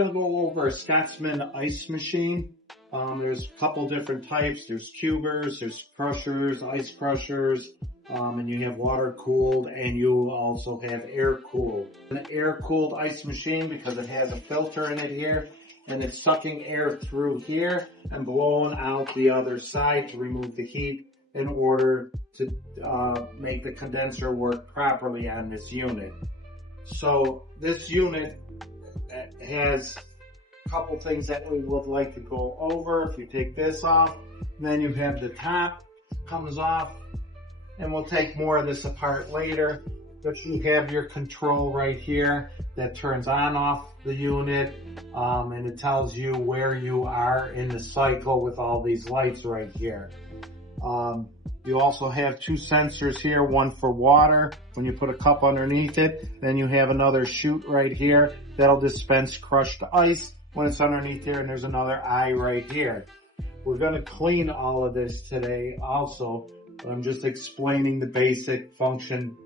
Gonna go over a Scotsman ice machine. There's a couple different types. There's cubers, there's crushers, ice crushers, and you have water cooled, and you also have air cooled. An air cooled ice machine because it has a filter in it here, and it's sucking air through here and blowing out the other side to remove the heat in order to make the condenser work properly on this unit. So this unit has a couple things that we would like to go over. If you take this off, then you have the top comes off, and we'll take more of this apart later. But you have your control right here that turns on off the unit, and it tells you where you are in the cycle with all these lights right here. You also have two sensors here, one for water when you put a cup underneath it. Then you have another chute right here that'll dispense crushed ice when it's underneath here, and there's another eye right here. We're going to clean all of this today also, but I'm just explaining the basic function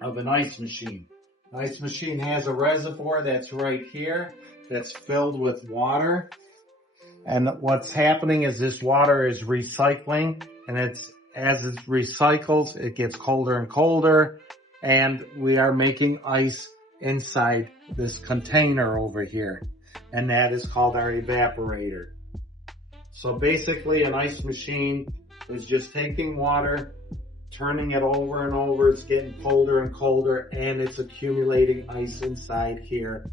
of an ice machine. An ice machine has a reservoir that's right here that's filled with water. And what's happening is this water is recycling, and as it recycles, it gets colder and colder, and we are making ice inside this container over here, and that is called our evaporator. So basically an ice machine is just taking water, turning it over and over, it's getting colder and colder, and it's accumulating ice inside here,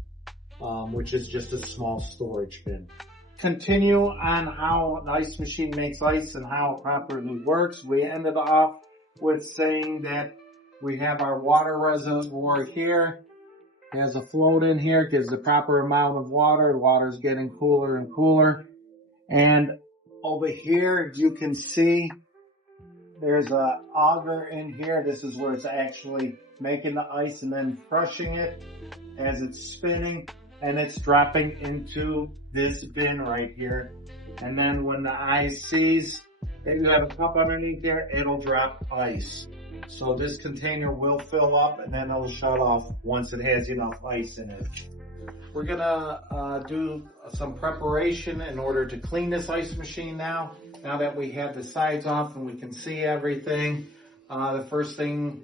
which is just a small storage bin. Continue on how an ice machine makes ice and how it properly works. We ended off with saying that we have our water reservoir here. It has a float in here, gives the proper amount of water. The water is getting cooler and cooler. And over here, you can see there's an auger in here. This is where it's actually making the ice and then crushing it as it's spinning. And it's dropping into this bin right here. And then when the eye sees that you have a cup underneath there, it'll drop ice. So this container will fill up, and then it'll shut off once it has enough ice in it. We're gonna do some preparation in order to clean this ice machine now that we have the sides off and we can see everything. The first thing,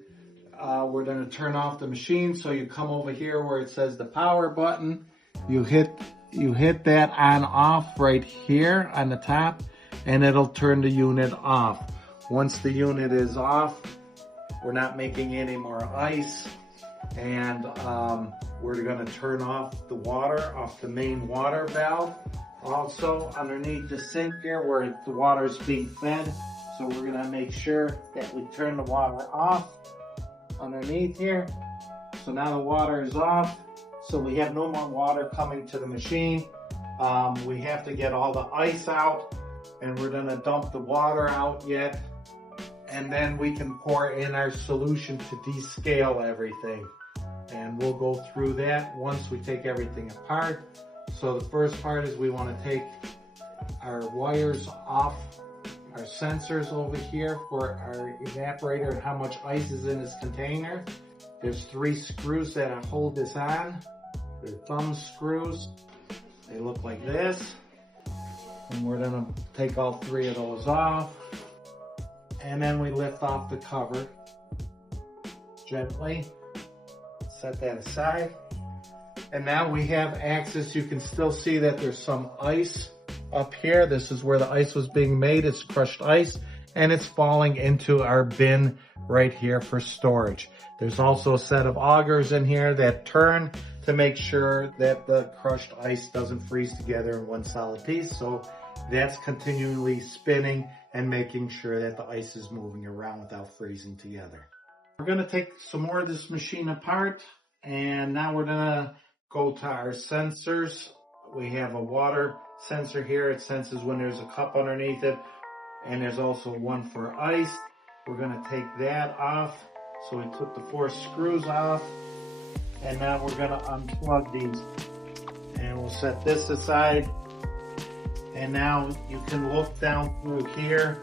we're going to turn off the machine. So you come over here where it says the power button. You hit that on off right here on the top, and it'll turn the unit off. Once the unit is off, we're not making any more ice, and we're going to turn off the water off the main water valve. Also underneath the sink here where the water is being fed. So we're going to make sure that we turn the water off underneath here. So now the water is off, so we have no more water coming to the machine. We have to get all the ice out, and we're going to dump the water out yet, and then we can pour in our solution to descale everything, and we'll go through that once we take everything apart. So the first part is we want to take our wires off our sensors over here for our evaporator and how much ice is in this container. There's 3 screws that hold this on. They're thumb screws. They look like this. And we're gonna take all 3 of those off. And then we lift off the cover gently. Set that aside. And now we have access. You can still see that there's some ice up here. This is where the ice was being made. It's crushed ice, and it's falling into our bin right here for storage. There's also a set of augers in here that turn to make sure that the crushed ice doesn't freeze together in one solid piece. So that's continually spinning and making sure that the ice is moving around without freezing together. We're going to take some more of this machine apart, and now we're going to go to our sensors. We have a water sensor here. It senses when there's a cup underneath it, and there's also one for ice. We're going to take that off. So we took the 4 screws off, and now we're going to unplug these, and we'll set this aside. And now you can look down through here.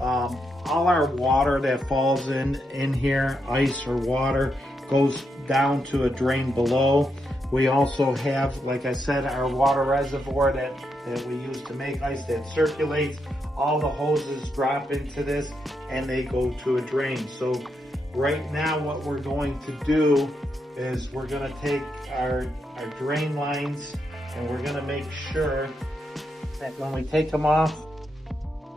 All our water that falls in here, ice or water, goes down to a drain below. We also have, like I said, our water reservoir that we use to make ice that circulates. All the hoses drop into this and they go to a drain. So right now what we're going to do is we're going to take our drain lines and we're going to make sure that when we take them off,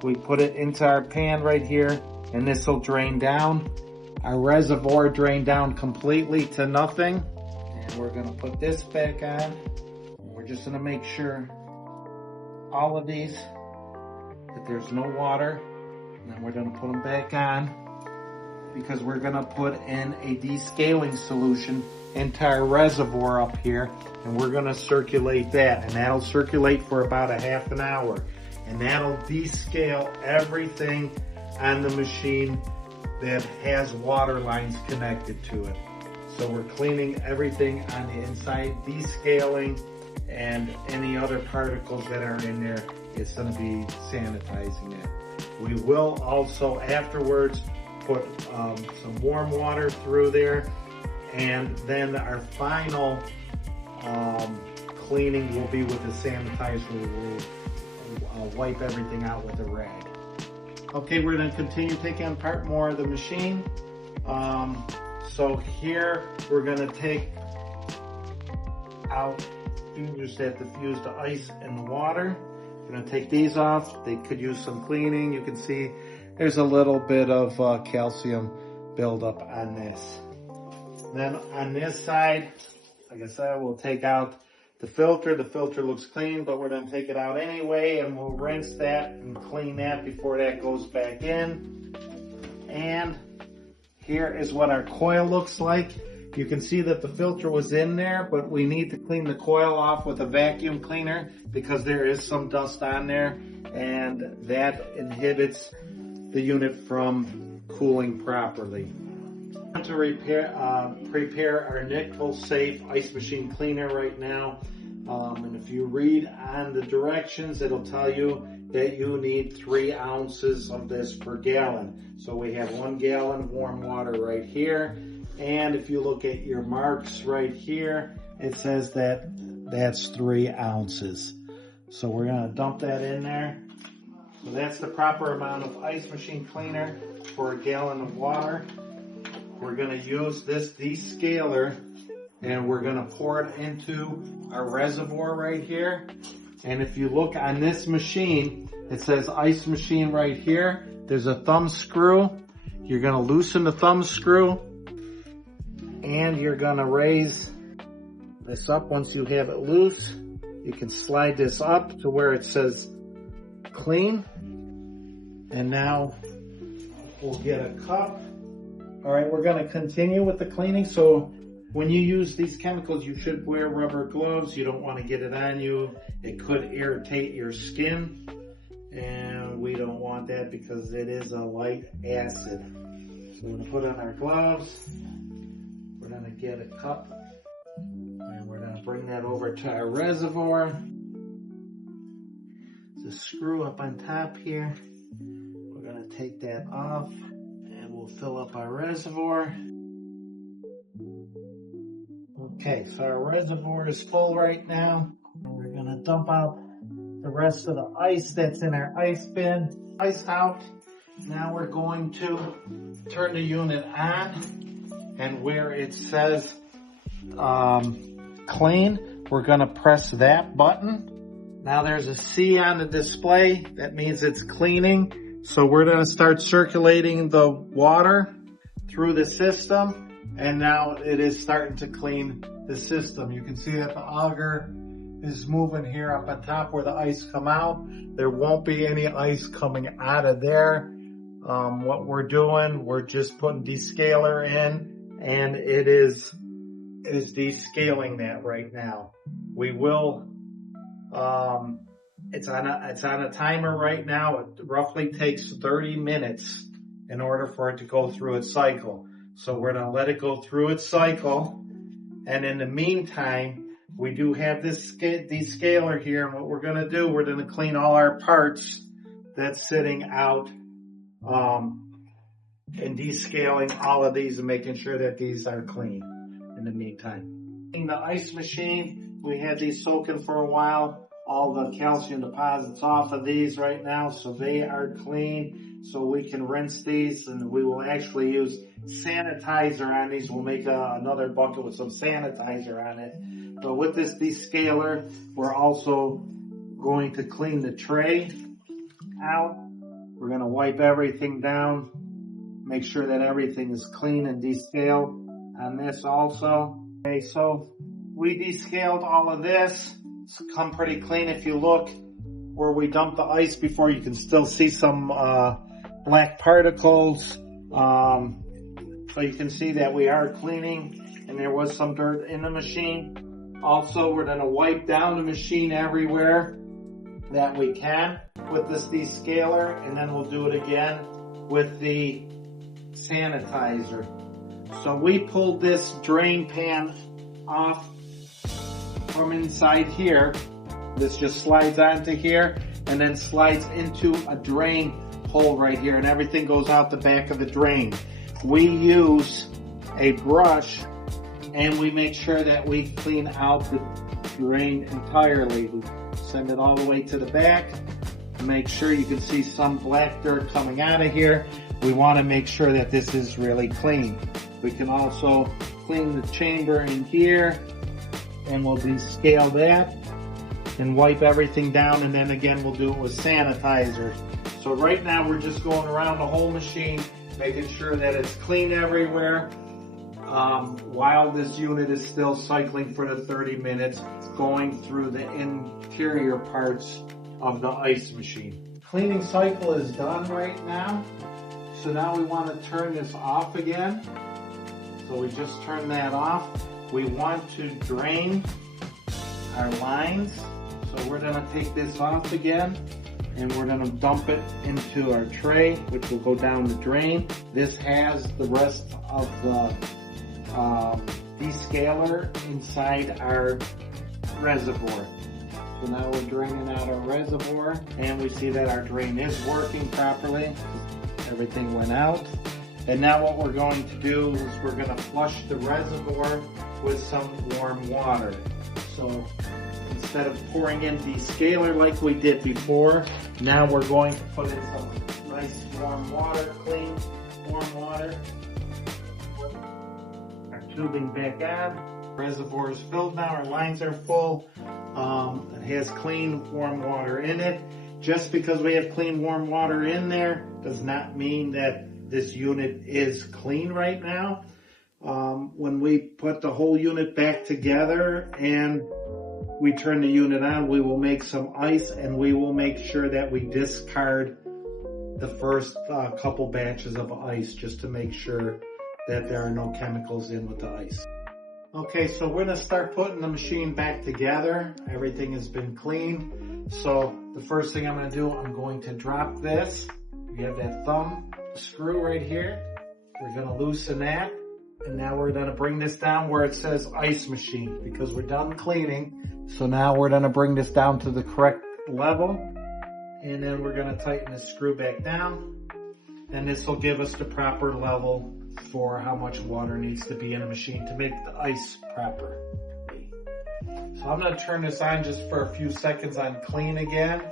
we put it into our pan right here and this will drain down. Our reservoir drained down completely to nothing. And we're going to put this back on. We're just going to make sure all of these, that there's no water. And then we're going to put them back on because we're going to put in a descaling solution into our reservoir up here. And we're going to circulate that. And that'll circulate for about a half an hour. And that'll descale everything on the machine that has water lines connected to it. So we're cleaning everything on the inside, descaling, and any other particles that are in there, it's going to be sanitizing it. We will also afterwards put some warm water through there, and then our final cleaning will be with the sanitizer. We'll wipe everything out with a rag. Okay, we're going to continue taking apart more of the machine. So here we're going to take out fuses that diffuse the ice and the water. We're going to take these off. They could use some cleaning. You can see there's a little bit of calcium buildup on this. Then on this side, like I said, we'll take out the filter. The filter looks clean, but we're going to take it out anyway, and we'll rinse that and clean that before that goes back in. And here is what our coil looks like. You can see that the filter was in there, but we need to clean the coil off with a vacuum cleaner because there is some dust on there, and that inhibits the unit from cooling properly. To prepare our nickel safe ice machine cleaner right now. And if you read on the directions, it'll tell you that you need 3 ounces of this per gallon. So we have 1 gallon of warm water right here. And if you look at your marks right here, it says that that's 3 ounces. So we're going to dump that in there. So that's the proper amount of ice machine cleaner for a gallon of water. We're going to use this descaler and we're going to pour it into our reservoir right here. And if you look on this machine, it says ice machine right here. There's a thumb screw. You're going to loosen the thumb screw and you're going to raise this up. Once you have it loose, you can slide this up to where it says clean. And now we'll get a cup. All right, we're going to continue with the cleaning. So when you use these chemicals, you should wear rubber gloves. You don't want to get it on you. It could irritate your skin. And we don't want that because it is a light acid. So we're going to put on our gloves. We're going to get a cup. And we're going to bring that over to our reservoir. There's a screw up on top here. We're going to take that off. And we'll fill up our reservoir. Okay, so our reservoir is full right now. We're going to dump out the rest of the ice that's in our ice bin. Ice out. Now we're going to turn the unit on, and where it says clean, we're going to press that button. Now there's a C on the display. That means it's cleaning. So we're going to start circulating the water through the system, and now it is starting to clean the system. You can see that the auger is moving here up on top where the ice come out. There won't be any ice coming out of there. What we're doing, we're just putting descaler in, and it is descaling that right now. We will, it's on a timer right now. It roughly takes 30 minutes in order for it to go through its cycle. So we're going to let it go through its cycle. And in the meantime, we do have this descaler here. And what we're going to do, we're going to clean all our parts that's sitting out and descaling all of these and making sure that these are clean in the meantime. In the ice machine, we had these soaking for a while. All the calcium deposits off of these right now, so they are clean. So we can rinse these, and we will actually use sanitizer on these. We'll make another bucket with some sanitizer on it. But with this descaler, we're also going to clean the tray out. We're going to wipe everything down, make sure that everything is clean and descaled on this also. Okay, so we descaled all of this. It's come pretty clean. If you look where we dumped the ice before, you can still see some black particles. So you can see that we are cleaning, and there was some dirt in the machine. Also, we're going to wipe down the machine everywhere that we can with this descaler, and then we'll do it again with the sanitizer. So we pulled this drain pan off from inside here. This just slides onto here and then slides into a drain hole right here, and everything goes out the back of the drain. We use a brush and we make sure that we clean out the drain entirely. We send it all the way to the back. Make sure you can see some black dirt coming out of here. We want to make sure that this is really clean. We can also clean the chamber in here, and we'll descale that and wipe everything down, and then again we'll do it with sanitizer. So right now we're just going around the whole machine, making sure that it's clean everywhere, while this unit is still cycling for the 30 minutes, going through the interior parts of the ice machine. Cleaning cycle is done right now. So now we want to turn this off again. So we just turn that off. We want to drain our lines. So we're going to take this off again, and we're going to dump it into our tray, which will go down the drain. This has the rest of the descaler inside our reservoir. So now we're draining out our reservoir, and we see that our drain is working properly. Everything went out. And now what we're going to do is we're going to flush the reservoir with some warm water. So instead of pouring in descaler like we did before, now we're going to put in some nice warm water, clean warm water. Put our tubing back on. Reservoir is filled now, our lines are full. It has clean warm water in it. Just because we have clean warm water in there does not mean that this unit is clean right now. When we put the whole unit back together and we turn the unit on, we will make some ice, and we will make sure that we discard the first couple batches of ice just to make sure that there are no chemicals in with the ice. Okay, so we're going to start putting the machine back together. Everything has been cleaned. So the first thing I'm going to do, I'm going to drop this. You have that thumb screw right here. We're going to loosen that. And now we're going to bring this down where it says ice machine, because we're done cleaning. So now we're going to bring this down to the correct level. And then we're going to tighten the screw back down. And this will give us the proper level for how much water needs to be in a machine to make the ice proper. So I'm going to turn this on just for a few seconds on clean again,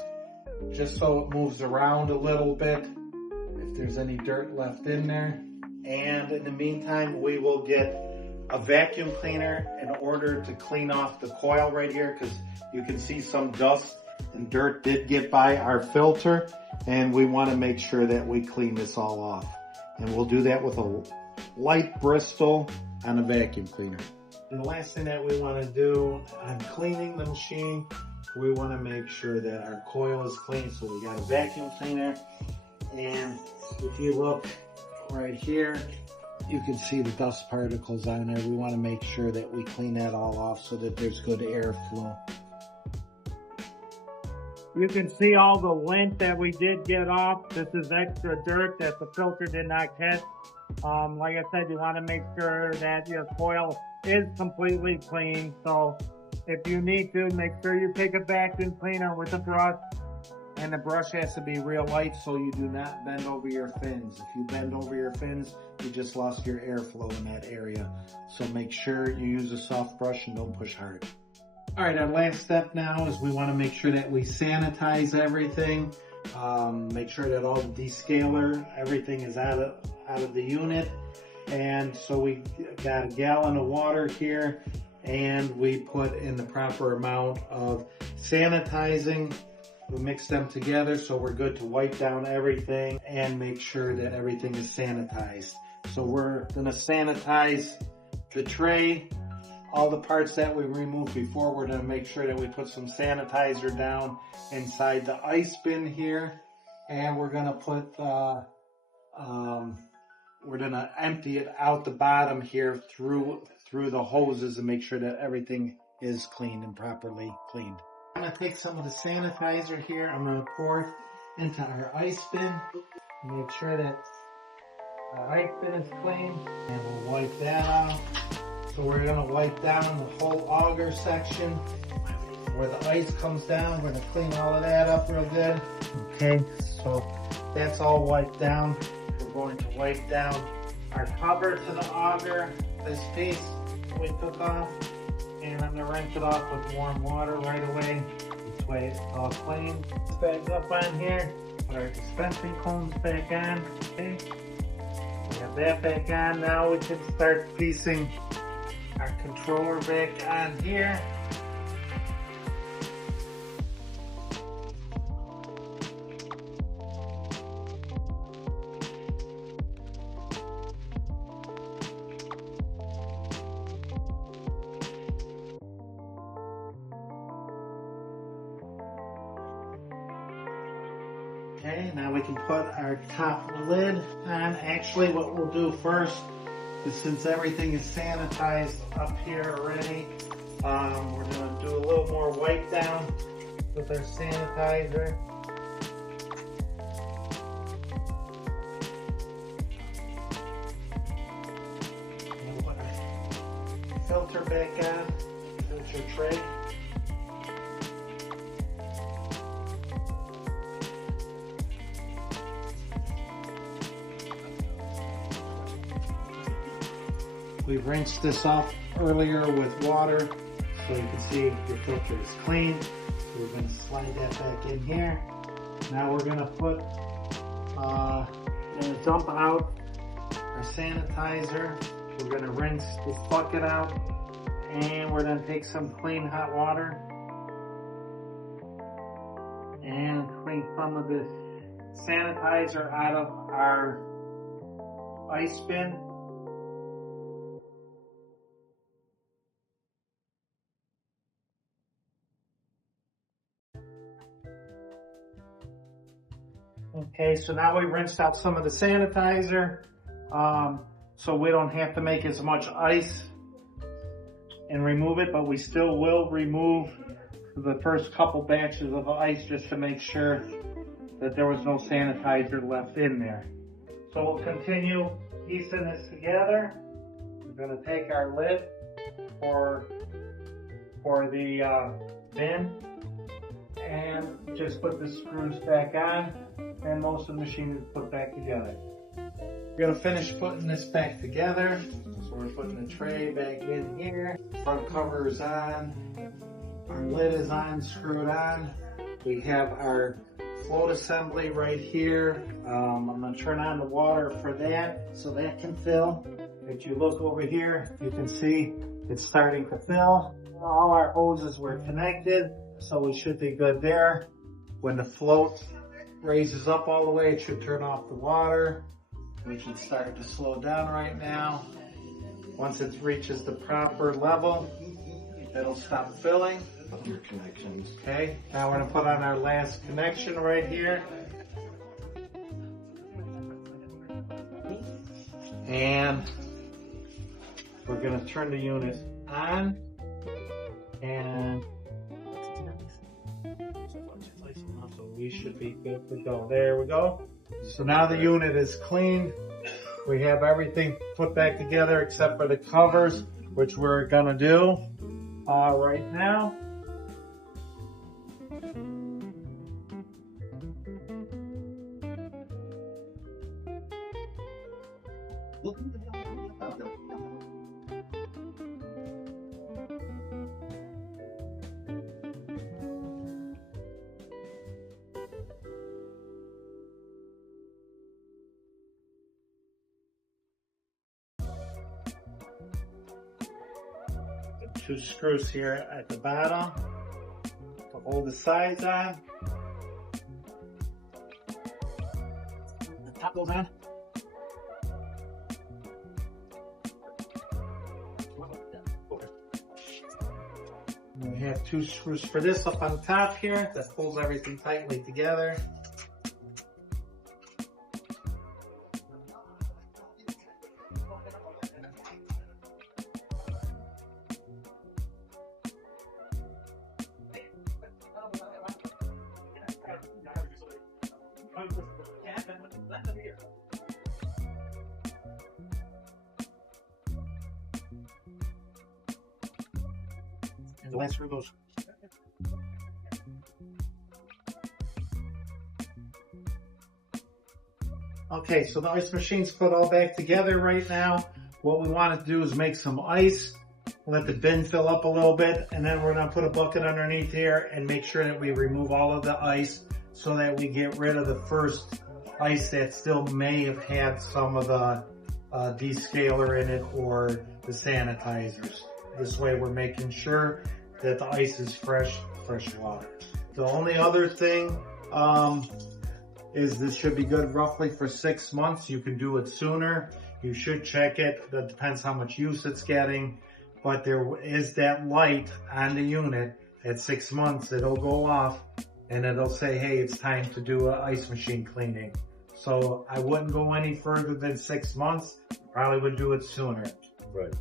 just so it moves around a little bit if there's any dirt left in there. And in the meantime, we will get a vacuum cleaner in order to clean off the coil right here, because you can see some dust and dirt did get by our filter, and we want to make sure that we clean this all off. And we'll do that with a light Bristol and a vacuum cleaner. And the last thing that we want to do on cleaning the machine, we want to make sure that our coil is clean. So we got a vacuum cleaner, and if you look right here, you can see the dust particles on there. We want to make sure that we clean that all off so that there's good airflow. You can see all the lint that we did get off. This is extra dirt that the filter did not catch. Like I said, you want to make sure that your coil is completely clean. So if you need to, make sure you take a vacuum cleaner with a brush And the brush has to be real light so you do not bend over your fins. If you bend over your fins, you just lost your airflow in that area. So make sure you use a soft brush and don't push hard. All right, our last step now is we want to make sure that we sanitize everything. Make sure that all the descaler, everything is out of the unit. And so we got a gallon of water here, and we put in the proper amount of sanitizing. We mix them together so we're good to wipe down everything and make sure that everything is sanitized. So we're gonna sanitize the tray, all the parts that we removed before. We're gonna make sure that we put some sanitizer down inside the ice bin here, and we're gonna put, we're gonna empty it out the bottom here through the hoses and make sure that everything is cleaned and properly cleaned. I'm gonna take some of the sanitizer here. I'm gonna pour it into our ice bin. Make sure that our ice bin is clean, and we'll wipe that out. So we're gonna wipe down the whole auger section where the ice comes down. We're gonna clean all of that up real good. Okay, so that's all wiped down. We're going to wipe down our cover to the auger, this piece we took off. And I'm gonna rinse it off with warm water right away. This way it's all clean. This back up on here. Put our dispensing cones back on. Okay. We have that back on. Now we can start piecing our controller back on here. Okay, now we can put our top lid on. Actually, what we'll do first is, since everything is sanitized up here already, we're going to do a little more wipe down with our sanitizer. And we'll put our filter back on, filter tray. We rinsed this off earlier with water, so you can see your filter is clean. So we're going to slide that back in here. Now we're going to put, dump out our sanitizer. We're going to rinse this bucket out, and we're going to take some clean hot water and clean some of this sanitizer out of our ice bin. Okay, so now we rinsed out some of the sanitizer, so we don't have to make as much ice and remove it, but we still will remove the first couple batches of ice just to make sure that there was no sanitizer left in there. So we'll continue piecing this together. We're going to take our lid for the bin and just put the screws back on, and most of the machine is put back together. We're going to finish putting this back together. So we're putting the tray back in here. Front cover is on. Our lid is on, screwed on. We have our float assembly right here. I'm going to turn on the water for that so that can fill. If you look over here, you can see it's starting to fill. All our hoses were connected, so we should be good there. When the float raises up all the way, it should turn off the water. We should start to slow down right now. Once it reaches the proper level, it'll stop filling. Your connections. Okay, now we're gonna put on our last connection right here. And we're gonna turn the unit on, and so we should be good to go. There we go. So now the unit is cleaned. We have everything put back together except for the covers, which we're gonna do right now. Two screws here at the bottom to hold the sides on. The top goes on. And we have two screws for this up on top here that pulls everything tightly together. And the last screw goes. Okay, so the ice machine's put all back together right now. What we want to do is make some ice, let the bin fill up a little bit, and then we're going to put a bucket underneath here and make sure that we remove all of the ice so that we get rid of the first ice that still may have had some of the descaler in it or the sanitizers. This way we're making sure that the ice is fresh water. The only other thing is this should be good roughly for 6 months. You can do it sooner. You should check it. That depends how much use it's getting. But there is that light on the unit at 6 months. It'll go off and it'll say, hey, it's time to do an ice machine cleaning. So I wouldn't go any further than 6 months. Probably would do it sooner. Right.